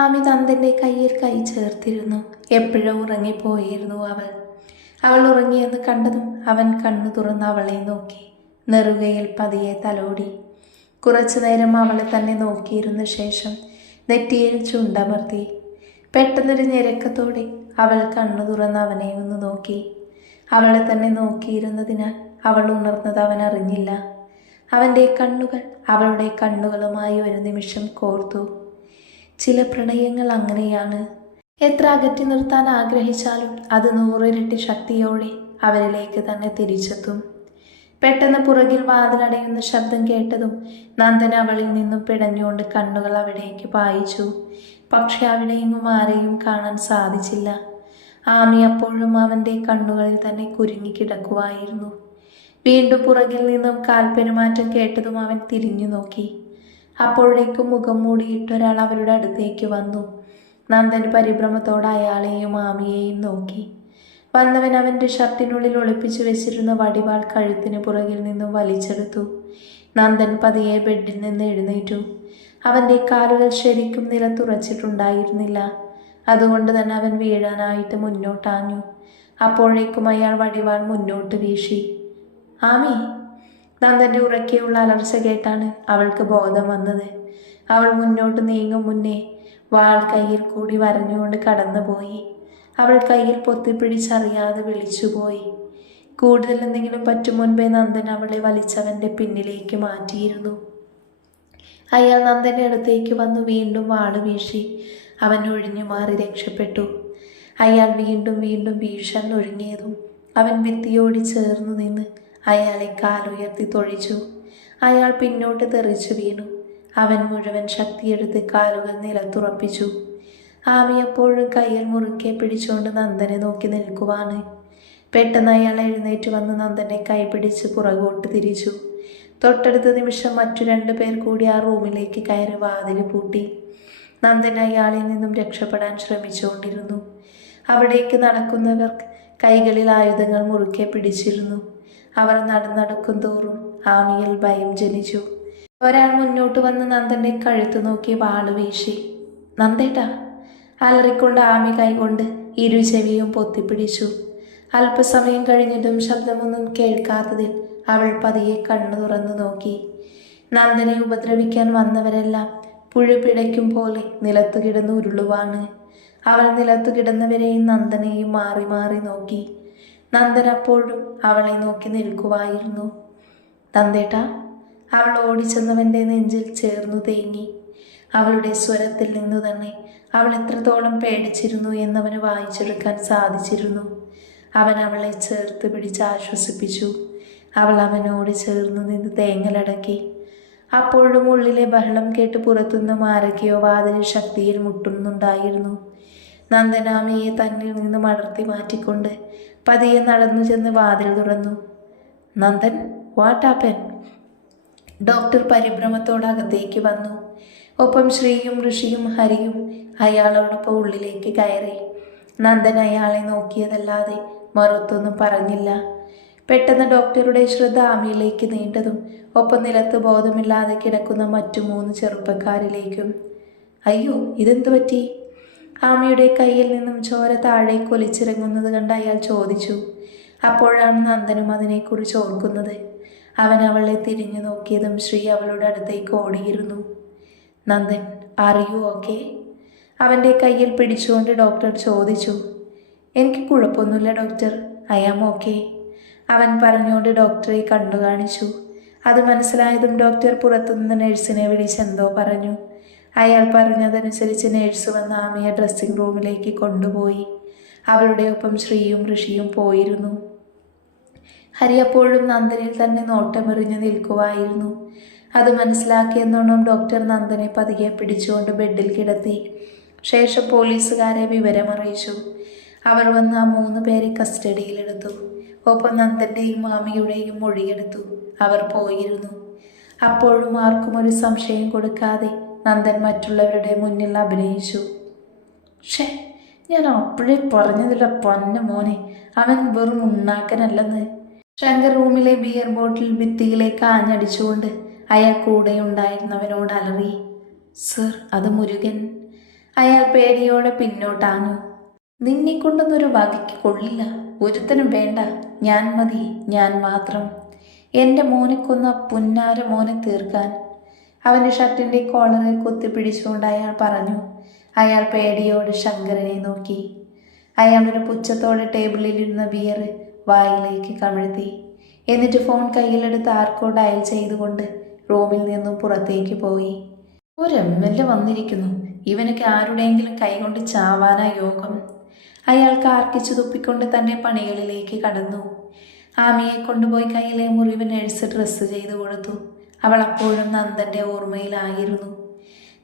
ആമി അന്തന്റെ കയ്യിൽ കൈ ചേർത്തിരുന്നു. എപ്പോഴും ഉറങ്ങിപ്പോയിരുന്നു അവൾ. അവൾ ഉറങ്ങിയെന്ന് കണ്ടതും അവൻ കണ്ണു തുറന്ന് അവളെ നോക്കി. നെറുകയിൽ പതിയെ തലോടി. കുറച്ചു നേരം അവളെ തന്നെ നോക്കിയിരുന്ന ശേഷം നെറ്റിയിൽ ചുണ്ടമർത്തി. പെട്ടെന്നൊരു ഞെരക്കത്തോടെ അവൾ കണ്ണു തുറന്ന് അവനെ ഒന്ന് നോക്കി. അവളെ തന്നെ നോക്കിയിരുന്നതിനാൽ അവൾ ഉണർന്നത് അവൻ അറിഞ്ഞില്ല. അവന്റെ കണ്ണുകൾ അവളുടെ കണ്ണുകളുമായി ഒരു നിമിഷം കോർത്തു. ചില പ്രണയങ്ങൾ അങ്ങനെയാണ്. എത്ര അകറ്റി നിർത്താൻ ആഗ്രഹിച്ചാലും അത് നൂറിരട്ടി ശക്തിയോടെ അവരിലേക്ക് തന്നെ തിരിച്ചെത്തും. പെട്ടെന്ന് പുറകിൽ വാതിലടയുന്ന ശബ്ദം കേട്ടതും നന്ദൻ അവളിൽ നിന്നും പിടഞ്ഞുകൊണ്ട് കണ്ണുകൾ അവിടേക്ക് പായിച്ചു. പക്ഷെ അവിടെയെങ്ങും ആരെയും കാണാൻ സാധിച്ചില്ല. ആമി അപ്പോഴും അവന്റെ കണ്ണുകളിൽ തന്നെ കുരുങ്ങി കിടക്കുവായിരുന്നു. വീണ്ടും പുറകിൽ നിന്നും കാൽപ്പെരുമാറ്റം കേട്ടതും അവൻ തിരിഞ്ഞു നോക്കി. അപ്പോഴേക്കും മുഖം മൂടിയിട്ട് ഒരാൾ അവരുടെ അടുത്തേക്ക് വന്നു. നന്ദൻ പരിഭ്രമത്തോടെ അയാളെയും ആമിയെയും നോക്കി. വന്നവൻ അവന്റെ ഷർട്ടിനുള്ളിൽ ഒളിപ്പിച്ചു വെച്ചിരുന്ന വടിവാൾ കഴുത്തിന് പുറകിൽ നിന്നും വലിച്ചെടുത്തു. നന്ദൻ പതിയെ ബെഡിൽ നിന്ന് എഴുന്നേറ്റു. അവന്റെ കാലുകൾ ശരിക്കും നിലത്തുറച്ചിട്ടുണ്ടായിരുന്നില്ല. അതുകൊണ്ട് തന്നെ അവൻ വീഴാനായിട്ട് മുന്നോട്ടാഞ്ഞു. അപ്പോഴേക്കും അയാൾ വടിവാൾ മുന്നോട്ട് വീശി. ആമി നന്ദന്റെ ഉറക്കെയുള്ള അലർച്ച കേട്ടാണ് അവൾക്ക് ബോധം വന്നത്. അവൾ മുന്നോട്ട് നീങ്ങും മുന്നേ വാൾ കയ്യിൽ കൂടി വരഞ്ഞുകൊണ്ട് കടന്നുപോയി. അവൾ കയ്യിൽ പൊത്തിപ്പിടിച്ചറിയാതെ വിളിച്ചുപോയി. കൂടുതൽ എന്തെങ്കിലും പറ്റും മുൻപേ നന്ദൻ അവളെ വലിച്ചവന്റെ പിന്നിലേക്ക് മാറ്റിയിരുന്നു. അയാൾ നന്ദന്റെ അടുത്തേക്ക് വന്നു വീണ്ടും വാൾ വീശി അവൻ ഒഴിഞ്ഞു മാറി രക്ഷപ്പെട്ടു. അയാൾ വീണ്ടും വീണ്ടും വീശാൻ ഒഴുങ്ങിയതും അവൻ വിത്തിയോടി ചേർന്ന് നിന്ന് അയാളെ കാലുയർത്തി തൊഴിച്ചു. അയാൾ പിന്നോട്ട് തെറിച്ചു വീണു. അവൻ മുഴുവൻ ശക്തിയെടുത്ത് കാലുകൾ നിലത്തുറപ്പിച്ചു. ആമി എപ്പോഴും കയ്യിൽ മുറുക്കെ പിടിച്ചുകൊണ്ട് നന്ദനെ നോക്കി നിൽക്കുവാണ്. പെട്ടെന്ന് അയാൾ എഴുന്നേറ്റ് വന്ന് നന്ദനെ കൈപിടിച്ച് പുറകോട്ട് തിരിച്ചു. തൊട്ടടുത്ത നിമിഷം മറ്റു രണ്ടു പേർ കൂടി ആ റൂമിലേക്ക് കയറി വാതിൽ പൂട്ടി. നന്ദൻ അയാളിൽ നിന്നും രക്ഷപ്പെടാൻ ശ്രമിച്ചുകൊണ്ടിരുന്നു. അവിടേക്ക് നടക്കുന്നവർ കൈകളിൽ ആയുധങ്ങൾ മുറുക്കെ പിടിച്ചിരുന്നു. അവർ നടന്നടക്കും തോറും ആമിയിൽ ഭയം ജനിച്ചു. ഒരാൾ മുന്നോട്ട് വന്ന് നന്ദന്റെ കഴുത്ത് നോക്കി വാൾ വീശി. നന്ദേട്ടാ അലറിക്കൊണ്ട് ആമി കൈകൊണ്ട് ഇരു ചെവിയും പൊത്തിപ്പിടിച്ചു. അല്പസമയം കഴിഞ്ഞിട്ടും ശബ്ദമൊന്നും കേൾക്കാത്തതിൽ അവൾ പതിയെ കണ്ണു തുറന്നു നോക്കി. നന്ദനെ ഉപദ്രവിക്കാൻ വന്നവരെല്ലാം പുഴു പിടയ്ക്കും പോലെ നിലത്തു കിടന്ന് ഉരുളുവാണ്. അവൾ നിലത്തു കിടന്നവരെയും നന്ദനെയും മാറി മാറി നോക്കി. നന്ദൻ അപ്പോഴും അവളെ നോക്കി നിൽക്കുവായിരുന്നു. നന്ദേട്ട അവൾ ഓടിച്ചെന്നവന്റെ നെഞ്ചിൽ ചേർന്നു തേങ്ങി. അവളുടെ സ്വരത്തിൽ നിന്നു തന്നെ അവൾ എത്രത്തോളം പേടിച്ചിരുന്നു എന്നവന് വായിച്ചെടുക്കാൻ സാധിച്ചിരുന്നു. അവൻ അവളെ ചേർത്ത് പിടിച്ച് ആശ്വസിപ്പിച്ചു. അവൾ അവനോട് ചേർന്നു നിന്ന് തേങ്ങലടക്കി. അപ്പോഴും ഉള്ളിലെ ബഹളം കേട്ട് പുറത്തുനിന്നും ആരൊക്കെയോ വാതിൽ ശക്തിയിൽ മുട്ടുന്നുണ്ടായിരുന്നു. നന്ദനാമയെ തന്നിൽ നിന്ന് മടർത്തി മാറ്റിക്കൊണ്ട് പതിയെ നടന്നു ചെന്ന് വാതിൽ തുറന്നു. Nandan what happened? ഡോക്ടർ പരിഭ്രമത്തോടകത്തേക്ക് വന്നു. ഒപ്പം ശ്രീയും ഋഷിയും ഹരിയും അയാളോടൊപ്പം ഉള്ളിലേക്ക് കയറി. നന്ദൻ അയാളെ നോക്കിയതല്ലാതെ മറുത്തൊന്നും പറഞ്ഞില്ല. പെട്ടെന്ന് ഡോക്ടറുടെ ശ്രദ്ധ ആമിയിലേക്ക് നീണ്ടതും ഒപ്പം നിലത്ത് ബോധമില്ലാതെ കിടക്കുന്ന മറ്റു മൂന്ന് ചെറുപ്പക്കാരിലേക്കും അയ്യോ ഇതെന്തു പറ്റി? ആമയുടെ കയ്യിൽ നിന്നും ചോര താഴേക്ക് ഒലിച്ചിറങ്ങുന്നത് കണ്ട് അയാൾ ചോദിച്ചു അപ്പോഴാണ് നന്ദനും അതിനെക്കുറിച്ച് ഓർക്കുന്നത് അവൻ അവളെ തിരിഞ്ഞു നോക്കിയതും ശ്രീ അവളുടെ അടുത്തേക്ക് ഓടിയിരുന്നു. നന്ദൻ അറിയൂ ഓക്കെ അവന്റെ കയ്യിൽ പിടിച്ചുകൊണ്ട് ഡോക്ടർ ചോദിച്ചു എനിക്ക് കുഴപ്പമൊന്നുമില്ല ഡോക്ടർ. ആം ഓക്കെ അവൻ പറഞ്ഞുകൊണ്ട് ഡോക്ടറെ കണ്ടു കാണിച്ചു അത് മനസ്സിലായതും ഡോക്ടർ പുറത്തുനിന്ന് നഴ്സിനെ വിളിച്ചെന്തോ പറഞ്ഞു. അയാൾ പറഞ്ഞതനുസരിച്ച് നേഴ്സ് വന്ന് ആമയെ ഡ്രസ്സിംഗ് റൂമിലേക്ക് കൊണ്ടുപോയി. അവളുടെ ഒപ്പം ശ്രീയും ഋഷിയും പോയിരുന്നു. ഹരി അപ്പോഴും നന്ദനിൽ തന്നെ നോട്ടമെറിഞ്ഞു നിൽക്കുവായിരുന്നു. അത് മനസ്സിലാക്കിയെന്നോണം ഡോക്ടർ നന്ദനെ പതിയെ പിടിച്ചുകൊണ്ട് ബെഡിൽ കിടത്തി. ശേഷം പോലീസുകാരെ വിവരമറിയിച്ചു. അവർ വന്ന് ആ മൂന്ന് പേരെ കസ്റ്റഡിയിലെടുത്തു. ഒപ്പം നന്ദന്റെയും മാമിയുടെയും മൊഴിയെടുത്തു. അവർ പോയിരുന്നു. അപ്പോഴും ആർക്കും ഒരു സംശയം കൊടുക്കാതെ നന്ദൻ മറ്റുള്ളവരുടെ മുന്നിൽ അഭിനയിച്ചു. ഷേ ഞാൻ അപ്പോഴേ പറഞ്ഞതില്ല പൊന്ന മോനെ അവൻ വെറും ഉണ്ണാക്കനല്ലെന്ന്. ശങ്കർ റൂമിലെ ബിയർ ബോട്ടിൽ ഭിത്തിയിലേക്ക് ആഞ്ഞടിച്ചുകൊണ്ട് അയാൾ കൂടെ ഉണ്ടായിരുന്നവനോട് അലറി സർ അത് മുരുകൻ. അയാൾ പേടിയോടെ പിന്നോട്ടാഞ്ഞു നിന്നെ കൊണ്ടൊന്നൊരു വകയ്ക്ക് കൊള്ളില്ല. ഒരുത്തനും വേണ്ട. ഞാൻ മതി. ഞാൻ മാത്രം. എന്റെ മോനെ കൊന്ന പുന്നാര മോനെ തീർക്കാൻ. അവന്റെ ഷർട്ടിന്റെ കോളറിൽ കുത്തിപ്പിടിച്ചുകൊണ്ട് അയാൾ പറഞ്ഞു. അയാൾ പേടിയോട് ശങ്കരനെ നോക്കി. അയാളുടെ പുച്ഛത്തോടെ ടേബിളിലിരുന്ന ബിയർ വായിലേക്ക് കമിഴ്ത്തി. എന്നിട്ട് ഫോൺ കയ്യിലെടുത്ത് ആർക്കോ ഡയൽ ചെയ്തുകൊണ്ട് റൂമിൽ നിന്നും പുറത്തേക്ക് പോയി. ഒരു എം എൽ എ വന്നിരിക്കുന്നു. ഇവനൊക്കെ ആരുടെയെങ്കിലും കൈകൊണ്ട് ചാവാനാ യോഗം. അയാൾ കാർക്കിച്ചു തുപ്പിക്കൊണ്ട് തന്റെ പണികളിലേക്ക് കടന്നു. ആമിയെ കൊണ്ടുപോയി കയ്യിലെ മുറിവ് നഴ്സ് ഡ്രസ്സ് ചെയ്തു കൊടുത്തു. അവൾ അപ്പോഴും നന്ദന്റെ ഓർമ്മയിലായിരുന്നു.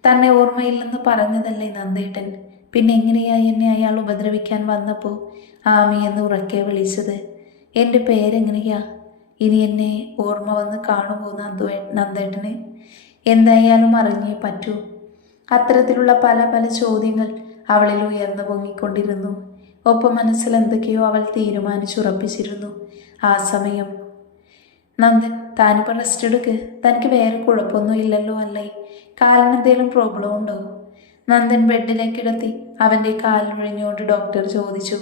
തന്നെ ഓർമ്മയിൽ നിന്ന് പറഞ്ഞതല്ലേ നന്ദേട്ടൻ. പിന്നെ എങ്ങനെയായി എന്നെ അയാൾ ഉപദ്രവിക്കാൻ വന്നപ്പോൾ ആമി എന്ന് ഉറക്കെ വിളിച്ചത്? എന്റെ പേരെങ്ങനെയാ? ഇനി എന്നെ ഓർമ്മ വന്ന് കാണുമോ നന്ദു നന്ദേട്ടന്? എന്തായാലും അറിഞ്ഞേ പറ്റൂ. അത്തരത്തിലുള്ള പല പല ചോദ്യങ്ങൾ അവളിൽ ഉയർന്നു പൊങ്ങിക്കൊണ്ടിരുന്നു. ഒപ്പം മനസ്സിൽ എന്തൊക്കെയോ അവൾ തീരുമാനിച്ചുറപ്പിച്ചിരുന്നു. ആ സമയം നന്ദൻ താനിപ്പോൾ റെസ്റ്റ് എടുക്ക്. തനിക്ക് വേറെ കുഴപ്പമൊന്നും ഇല്ലല്ലോ അല്ലേ? കാലിന് എന്തെങ്കിലും പ്രോബ്ലം ഉണ്ടോ? നന്ദൻ ബെഡിലേക്ക് കിടത്തി അവന്റെ കാലിനൊഴിഞ്ഞുകൊണ്ട് ഡോക്ടർ ചോദിച്ചു.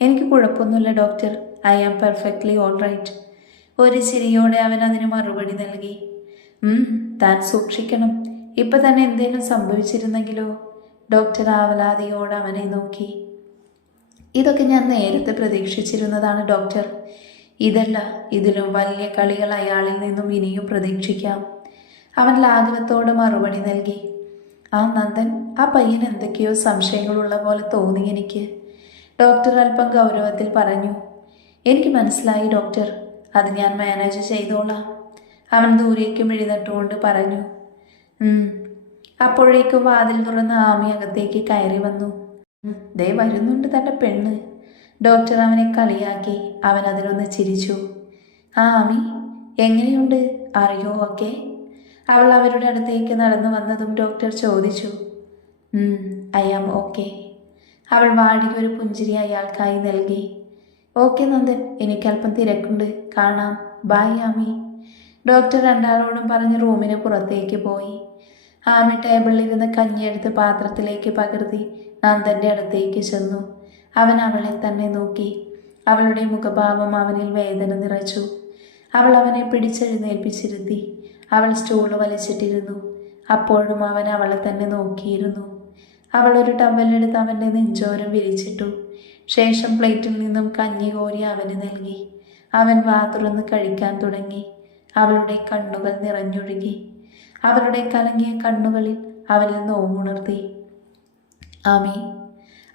എനിക്ക് കുഴപ്പമൊന്നുമില്ല doctor I am perfectly all right ഒരു ചിരിയോടെ അവൻ അതിന് മറുപടി നൽകി. താൻ സൂക്ഷിക്കണം. ഇപ്പം തന്നെ എന്തെങ്കിലും സംഭവിച്ചിരുന്നെങ്കിലോ? ഡോക്ടർ ആവലാതിയോട് അവനെ നോക്കി. ഇതൊക്കെ ഞാൻ നേരത്തെ പ്രതീക്ഷിച്ചിരുന്നതാണ് ഡോക്ടർ ഇതല്ല ഇതിലും വലിയ കളികൾ അയാളിൽ നിന്നും ഇനിയും പ്രതീക്ഷിക്കാം. അവൻ ലാഘവത്തോട് മറുപടി നൽകി ആ നന്ദൻ ആ പയ്യൻ എന്തൊക്കെയോ സംശയങ്ങളുള്ള പോലെ തോന്നി എനിക്ക്. ഡോക്ടർ അല്പം ഗൗരവത്തിൽ പറഞ്ഞു എനിക്ക് മനസ്സിലായി ഡോക്ടർ. അത് ഞാൻ മാനേജ് ചെയ്തോളാം. അവൻ ദൂരേക്കും എഴുന്നട്ടുകൊണ്ട് പറഞ്ഞു അപ്പോഴേക്കും വാതിൽ തുറന്ന് ആമി അകത്തേക്ക് കയറി വന്നു. ദേ വരുന്നുണ്ട് തന്റെ പെണ്ണ്. ഡോക്ടർ അവനെ കളിയാക്കി. അവൻ അതിലൊന്ന് ചിരിച്ചു. ആ ആമി എങ്ങനെയുണ്ട്? അറിയോ ഒക്കെ? അവൾ അവരുടെ അടുത്തേക്ക് നടന്നു വന്നതും ഡോക്ടർ ചോദിച്ചു. I am okay. അവൾ വാടിയൊരു പുഞ്ചിരി അയാൾക്കായി നൽകി. ഓക്കെ നന്ദൻ എനിക്കല്പം തിരക്കുണ്ട്. കാണാം. ബായ് ആമി ഡോക്ടർ രണ്ടാളോടും പറഞ്ഞ് റൂമിന് പുറത്തേക്ക് പോയി. ആമി ടേബിളിൽ ടേബിളിലിരുന്ന് കഞ്ഞിയെടുത്ത് പാത്രത്തിലേക്ക് പകർത്തി നന്ദന്റെ അടുത്തേക്ക് ചെന്നു. അവൻ അവളെ തന്നെ നോക്കി. അവളുടെ മുഖഭാവം അവനിൽ വേദന നിറച്ചു. അവൾ അവനെ പിടിച്ചെഴുന്നേൽപ്പിച്ചിരുത്തി. അവൾ സ്റ്റൂൾ വലിച്ചിട്ടിരുന്നു. അപ്പോഴും അവൻ അവളെ തന്നെ നോക്കിയിരുന്നു. അവൾ ഒരു ടവലെടുത്ത് അവന്റെ നെഞ്ചോരം വിരിച്ചിട്ടു. ശേഷം പ്ലേറ്റിൽ നിന്നും കഞ്ഞി കോരി അവന് നൽകി. അവൻ വാ തുറന്ന് കഴിക്കാൻ തുടങ്ങി. അവളുടെ കണ്ണുകൾ നിറഞ്ഞൊഴുകി. അവളുടെ കലങ്ങിയ കണ്ണുകളിൽ അവനിൽ നോവുണർത്തി. ആമി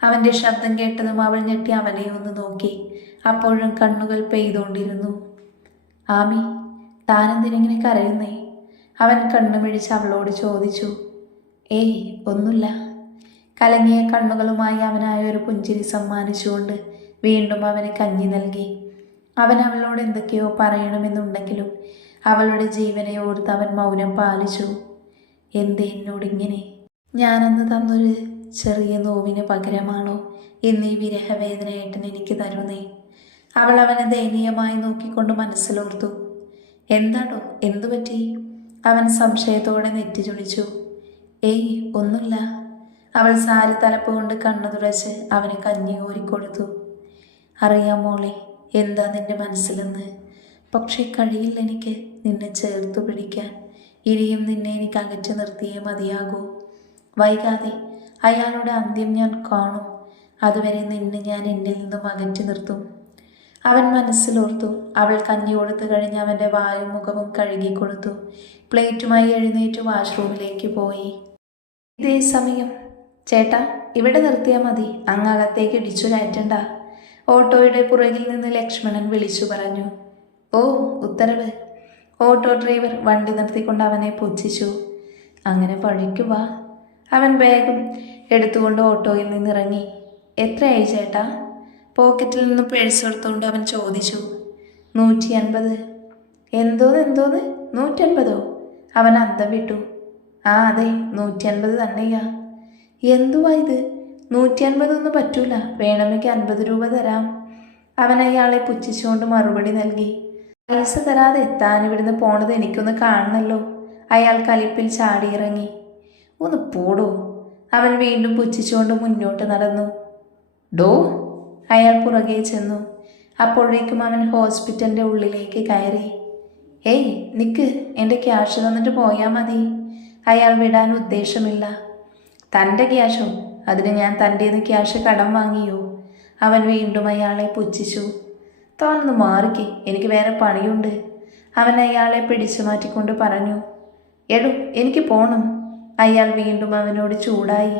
അവന്റെ ശബ്ദം കേട്ടതും അവൾ ഞെട്ടി അവനെ ഒന്ന് നോക്കി. അപ്പോഴും കണ്ണുകൾ പെയ്തുകൊണ്ടിരുന്നു. ആമി താനെന്തിനെങ്ങനെ കരയുന്നേ? അവൻ കണ്ണുമിഴിച്ച് അവളോട് ചോദിച്ചു. ഏയ് ഒന്നുമില്ല. കലങ്ങിയ കണ്ണുകളുമായി അവനായ ഒരു പുഞ്ചിരി സമ്മാനിച്ചുകൊണ്ട് വീണ്ടും അവന് കഞ്ഞി നൽകി. അവൻ അവളോട് എന്തൊക്കെയോ പറയണമെന്നുണ്ടെങ്കിലും അവളുടെ ജീവനെ ഓർത്ത് അവൻ മൗനം പാലിച്ചു. എന്തേ എന്നോടിങ്ങനെ ഞാനന്ന് തന്നൊരു ചെറിയ നോവിന് പകരമാണോ എന്നീ വിരഹവേദനയായിട്ട് എനിക്ക് തരുന്നേ. അവൾ അവനെ ദയനീയമായി നോക്കിക്കൊണ്ട് മനസ്സിലോർത്തു. എന്താണോ എന്തു പറ്റി? അവൻ സംശയത്തോടെ നെറ്റി ചുളിച്ചു ഏയ് ഒന്നുമില്ല. അവൾ സാരി തലപ്പ് കൊണ്ട് കണ്ണു തുടച്ച് അവന് കഞ്ഞി കോരിക്കൊടുത്തു. അറിയാം മോളെ എന്താ നിന്റെ മനസ്സിലെന്ന്. പക്ഷേ കഴിയില്ല എനിക്ക് നിന്നെ ചേർത്തു പിടിക്കാൻ. ഇനിയും നിന്നെ എനിക്ക് അകറ്റി നിർത്തിയേ മതിയാകൂ. വൈകാതെ അയാളുടെ അന്ത്യം ഞാൻ കാണും. അതുവരെ നിന്നെ ഞാൻ എന്നിൽ നിന്നും അകറ്റി നിർത്തും. അവൻ മനസ്സിലോർത്തു അവൾ കഞ്ഞി കൊടുത്തു കഴിഞ്ഞ് അവന്റെ വായും മുഖവും കഴുകിക്കൊടുത്തു പ്ലേറ്റുമായി എഴുന്നേറ്റ് വാഷ്റൂമിലേക്ക് പോയി. ഇതേ സമയം ചേട്ടാ ഇവിടെ നിർത്തിയാൽ മതി. അങ്ങ് അകത്തേക്ക് ഇടിച്ചു കയറ്റണ്ട. ഓട്ടോയുടെ പുറകിൽ നിന്ന് ലക്ഷ്മണൻ വിളിച്ചു പറഞ്ഞു. ഓ ഉത്തരവ്. ഓട്ടോ ഡ്രൈവർ വണ്ടി നിർത്തിക്കൊണ്ട് അവനെ പുച്ഛിച്ചു. അങ്ങനെ പഴിക്കു വാ. അവൻ ബാഗും എടുത്തുകൊണ്ട് ഓട്ടോയിൽ നിന്നിറങ്ങി. എത്രയായി ചേട്ടാ? പോക്കറ്റിൽ നിന്ന് പേഴ്സ് എടുത്തുകൊണ്ട് അവൻ ചോദിച്ചു. നൂറ്റി അൻപത് എന്തോന്ന് എന്തോന്ന്? നൂറ്റൻപതോ? അവൻ അന്തം വിട്ടു. ആ അതെ നൂറ്റി അൻപത് തന്നെയാ. എന്തുവാ ഇത്? നൂറ്റി അൻപതൊന്നും പറ്റൂല. വേണമെങ്കിൽ അൻപത് രൂപ തരാം. അവൻ അയാളെ പുച്ഛിച്ചുകൊണ്ട് മറുപടി നൽകി. പൈസ തരാതെ താൻ ഇവിടുന്ന് പോണത് എനിക്കൊന്ന് കാണണമല്ലോ അയാൾ കലിപ്പിൽ ചാടിയിറങ്ങി. ഒന്ന് പോടോ. അവൻ വീണ്ടും പുച്ഛിച്ചുകൊണ്ട് മുന്നോട്ട് നടന്നു. ഡോ അയാൾ പുറകെ ചെന്നു. അപ്പോഴേക്കും അവൻ ഹോസ്പിറ്റലിന്റെ ഉള്ളിലേക്ക് കയറി. ഏയ് നിക്ക് എന്റെ ക്യാഷ് തന്നിട്ട് പോയാൽ മതി. അയാൾ വിടാൻ ഉദ്ദേശമില്ല. തന്റെ ക്യാഷോ? അതിന് ഞാൻ തന്റെ ക്യാഷ് കടം വാങ്ങിയോ? അവൻ വീണ്ടും അയാളെ പുച്ഛിച്ചു. തോന്നുന്നു മാറിക്കേ എനിക്ക് വേറെ പണിയുണ്ട്. അവൻ അയാളെ പിടിച്ചു മാറ്റിക്കൊണ്ട് പറഞ്ഞു. എടോ എനിക്ക് പോണം. അയാൾ വീണ്ടും അവനോട് ചൂടായി.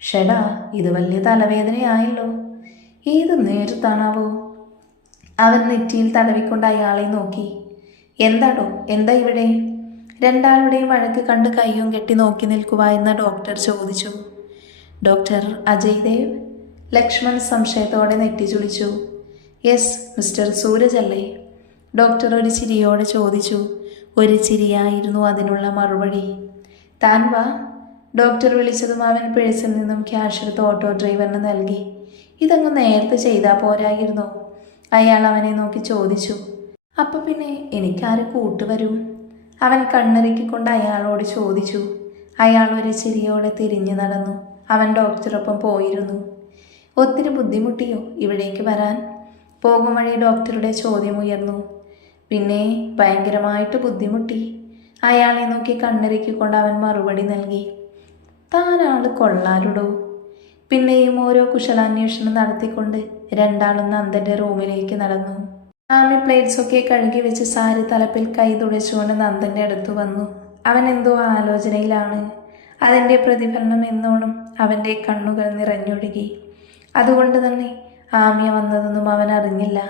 ഷെടാ ഇത് വലിയ തലവേദനയായല്ലോ. ഏത് നേരത്താണാവോ? അവൻ നെറ്റിയിൽ തടവിക്കൊണ്ട് അയാളെ നോക്കി. എന്താടോ എന്താ ഇവിടെ? രണ്ടാളുടെയും വഴക്ക് കണ്ട് കയ്യും കെട്ടി നോക്കി നിൽക്കുക എന്ന് ഡോക്ടർ ചോദിച്ചു. ഡോക്ടർ അജയ് ദേവ് ലക്ഷ്മൺ സംശയത്തോടെ നെറ്റി ചുളിച്ചു. യെസ് മിസ്റ്റർ സൂരജ് അല്ലേ? ഡോക്ടർ ഒരു ചിരിയോടെ ചോദിച്ചു. ഒരു ചിരിയായിരുന്നു അതിനുള്ള മറുപടി. താൻ വാ. ഡോക്ടർ വിളിച്ചതും അവൻ പിഴച്ചിൽ നിന്നും ക്യാഷ് എടുത്ത് ഓട്ടോ ഡ്രൈവറിന് നൽകി. ഇതങ്ങ് നേരത്തെ ചെയ്താൽ പോരായിരുന്നു. അയാൾ അവനെ നോക്കി ചോദിച്ചു. അപ്പം പിന്നെ എനിക്കാര് കൂട്ടുവരും? അവൻ കണ്ണിറുക്കിക്കൊണ്ട് അയാളോട് ചോദിച്ചു. അയാൾ ഒരു ചിരിയോടെ തിരിഞ്ഞു നടന്നു. അവൻ ഡോക്ടറൊപ്പം പോയിരുന്നു. ഒത്തിരി ബുദ്ധിമുട്ടിയോ ഇവിടേക്ക് വരാൻ? പോകും വഴി ഡോക്ടറുടെ ചോദ്യം ഉയർന്നു. പിന്നെ ഭയങ്കരമായിട്ട് ബുദ്ധിമുട്ടി. അയാളെ നോക്കി കണ്ണിറുക്കിക്കൊണ്ട് അവൻ മറുപടി നൽകി. താനാൾ കൊള്ളാലുടോ പിന്നെയും ഓരോ കുശലാന്വേഷണം നടത്തിക്കൊണ്ട് രണ്ടാളും നന്ദന്റെ റൂമിലേക്ക് നടന്നു. ആമി പ്ലേറ്റ്സ് ഒക്കെ കഴുകി വെച്ച് സാരി തലപ്പിൽ കൈ തുടച്ചുകൊണ്ട് നന്ദന്റെ അടുത്ത് വന്നു. അവൻ എന്തോ ആലോചനയിലാണ്. അതിന്റെ പ്രതിഫലനം എന്നോണം അവന്റെ കണ്ണുകൾ നിറഞ്ഞൊഴുകി. അതുകൊണ്ട് തന്നെ ആമിയ വന്നതൊന്നും അവൻ അറിഞ്ഞില്ല.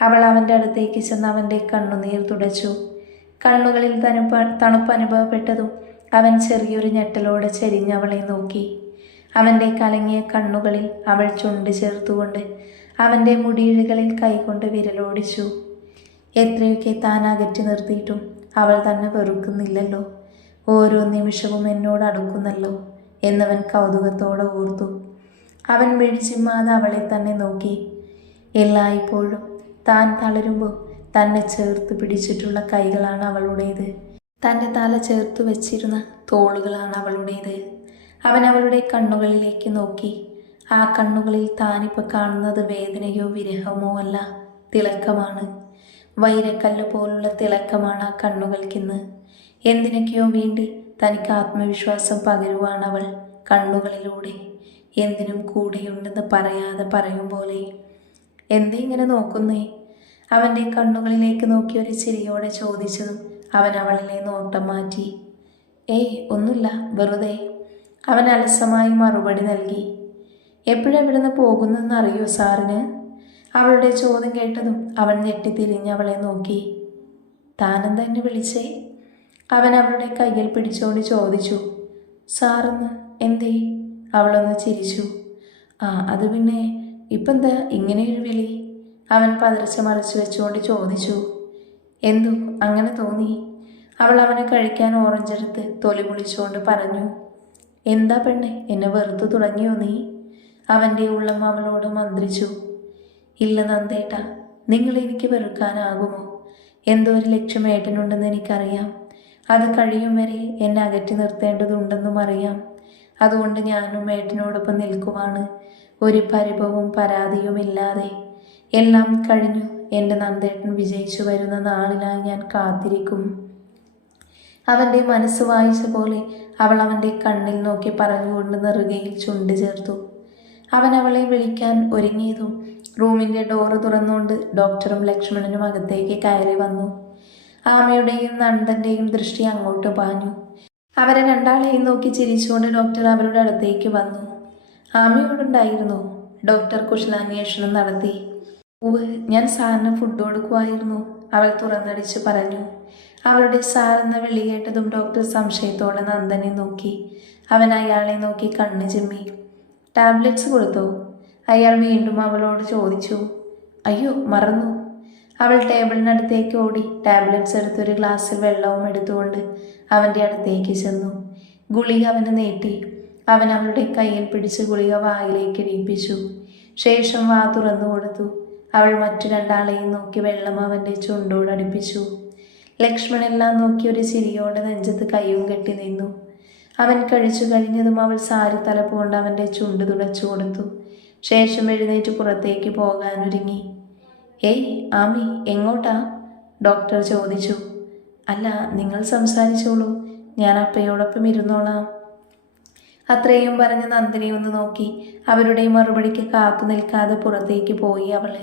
അവൾ അവന്റെ അടുത്തേക്ക് ചെന്ന് അവന്റെ കണ്ണുനീർ തുടച്ചു. കണ്ണുകളിൽ തണുപ്പ് തണുപ്പ് അനുഭവപ്പെട്ടതും അവൻ ചെറിയൊരു ഞെട്ടലോടെ ചെരിഞ്ഞവളെ നോക്കി. അവന്റെ കലങ്ങിയ കണ്ണുകളിൽ അവൾ ചുണ്ട് ചേർത്തുകൊണ്ട് അവന്റെ മുടിയിഴകളിൽ കൈകൊണ്ട് വിരലോടിച്ചു. എത്രയൊക്കെ താൻ അകറ്റി നിർത്തിയിട്ടും അവൾ തന്നെ വെറുക്കുന്നില്ലല്ലോ. ഓരോ നിമിഷവും എന്നോട് അടുക്കുന്നല്ലോ എന്നവൻ കൗതുകത്തോടെ ഓർത്തു. അവൻ വിഴിച്ചിമ്മാതെ അവളെ തന്നെ നോക്കി. എല്ലായ്പ്പോഴും താൻ തളരുമ്പോൾ തന്നെ ചേർത്ത് പിടിച്ചിട്ടുള്ള കൈകളാണ് അവളുടേത്. തന്റെ തല ചേർത്ത് വെച്ചിരുന്ന തോളുകളാണ് അവളുടേത്. അവൻ അവളുടെ കണ്ണുകളിലേക്ക് നോക്കി. ആ കണ്ണുകളിൽ താനിപ്പോൾ കാണുന്നത് വേദനയോ വിരഹമോ അല്ല. തിളക്കമാണ്. വൈരക്കല്ല് പോലുള്ള തിളക്കമാണ് ആ കണ്ണുകൾക്കിന്ന്. എന്തിനൊക്കെയോ വേണ്ടി തനിക്ക് ആത്മവിശ്വാസം പകരുവാണ് അവൾ കണ്ണുകളിലൂടെ. എന്തിനും കൂടെയുണ്ടെന്ന് പറയാതെ പറയും പോലെ. എന്തേ ഇങ്ങനെ നോക്കുന്നേ? അവന്റെ കണ്ണുകളിലേക്ക് നോക്കി ഒരു ചിരിയോടെ ചോദിച്ചതും അവൻ അവളിലെ നോട്ടം മാറ്റി. ഏയ് ഒന്നുമില്ല വെറുതെ. അവൻ അലസമായി മറുപടി നൽകി. എപ്പോഴെവിടുന്ന് പോകുന്നെന്ന് അറിയോ സാറിന്? അവളുടെ ചോദ്യം കേട്ടതും അവൻ ഞെട്ടിത്തിരിഞ്ഞ് അവളെ നോക്കി. താനെന്താ എന്നെ വിളിച്ചേ? അവൻ അവളുടെ കയ്യിൽ പിടിച്ചുകൊണ്ട് ചോദിച്ചു. സാറെന്ന് എന്തേ? അവളൊന്ന് ചിരിച്ചു. ആ അത് പിന്നെ ഇപ്പം എന്താ ഇങ്ങനെയൊരു വിളി? അവൻ പതർച്ച മറിച്ചു വെച്ചുകൊണ്ട് ചോദിച്ചു എന്തു? അങ്ങനെ തോന്നി? അവൾ അവനെ കഴിക്കാൻ ഓറഞ്ച് എടുത്ത് തൊലി പൊളിച്ചുകൊണ്ട് പറഞ്ഞു എന്താ പെണ്ണെ എന്നെ വെറുത്തു തുടങ്ങിയോ നീ? അവന്റെ ഉള്ളം അവളോട് മന്ത്രിച്ചു ഇല്ല നന്ദേട്ട നിങ്ങൾ എനിക്ക് വെറുക്കാനാകുമോ? എന്തോ ഒരു ലക്ഷ്യം ഏട്ടനുണ്ടെന്ന് എനിക്കറിയാം. അത് കഴിയും വരെ എന്നെ അകറ്റി നിർത്തേണ്ടതുണ്ടെന്നും അറിയാം. അതുകൊണ്ട് ഞാനും ഏട്ടനോടൊപ്പം നിൽക്കുവാണ്. ഒരു പരിഭവവും പരാതിയും ഇല്ലാതെ എല്ലാം കഴിഞ്ഞു. എന്റെ നന്ദേട്ടൻ വിജയിച്ചു വരുന്ന നാളിനായി ഞാൻ കാത്തിരിക്കും. അവന്റെ മനസ്സ് വായിച്ച പോലെ അവൾ അവന്റെ കണ്ണിൽ നോക്കി പറഞ്ഞുകൊണ്ട് നെറുകയിൽ ചുണ്ട് ചേർത്തു. അവൻ അവളെ വിളിക്കാൻ ഒരുങ്ങിയതും റൂമിന്റെ ഡോറ് തുറന്നുകൊണ്ട് ഡോക്ടറും ലക്ഷ്മണനും അകത്തേക്ക് കയറി വന്നു. ആമയുടെയും നന്ദന്റെയും ദൃഷ്ടി അങ്ങോട്ട് പാഞ്ഞു. അവരെ രണ്ടാളെയും നോക്കി ചിരിച്ചുകൊണ്ട് ഡോക്ടർ അവരുടെ അടുത്തേക്ക് വന്നു. ആമയോടുണ്ടായിരുന്നു. ഡോക്ടർ കുശലാന്വേഷണം നടത്തി. ഉവ് ഞാൻ സാറിന് ഫുഡ് കൊടുക്കുമായിരുന്നു അവൾ തുറന്നടിച്ച് പറഞ്ഞു. അവളുടെ സാർ എന്ന വിളി കേട്ടതും ഡോക്ടർ സംശയത്തോടെ നന്ദനെ നോക്കി. അവൻ അയാളെ നോക്കി കണ്ണ് ചിമ്മി. ടാബ്ലറ്റ്സ് കൊടുത്തോ? അയാൾ വീണ്ടും അവളോട് ചോദിച്ചു. അയ്യോ മറന്നു. അവൾ ടേബിളിനടുത്തേക്ക് ഓടി. ടാബ്ലറ്റ്സ് എടുത്തൊരു ഗ്ലാസ്സിൽ വെള്ളവും എടുത്തുകൊണ്ട് അവന്റെ അടുത്തേക്ക് ചെന്നു. ഗുളിക അവന് നീട്ടി. അവൻ അവളുടെ കയ്യിൽ പിടിച്ച് ഗുളിക വായിലേക്ക് ഇടിപ്പിച്ചു ശേഷം വാ തുറന്നു കൊടുത്തു. അവൾ മറ്റു രണ്ടാളെയും നോക്കി വെള്ളം അവന്റെ ചുണ്ടോട് അടുപ്പിച്ചു. ലക്ഷ്മണെല്ലാം നോക്കി ഒരു ചിരിയോടെ നെഞ്ചത്ത് കൈയും കെട്ടി നിന്നു. അവൻ കഴിച്ചു കഴിഞ്ഞതും അവൾ സാരി തലപ്പുകൊണ്ട് അവന്റെ ചുണ്ട് തുടച്ചു കൊടുത്തു. ശേഷം എഴുന്നേറ്റ് പുറത്തേക്ക് പോകാനൊരുങ്ങി. ഏയ് ആമി എങ്ങോട്ടാ? ഡോക്ടർ ചോദിച്ചു. അല്ല നിങ്ങൾ സംസാരിച്ചോളൂ. ഞാൻ അപ്പയോടൊപ്പം ഇരുന്നോളാം. അത്രയും പറഞ്ഞ് നന്ദിനി ഒന്ന് നോക്കി അവരുടെ മറുപടിക്ക് കാത്തു നിൽക്കാതെ പുറത്തേക്ക് പോയി അവൾ.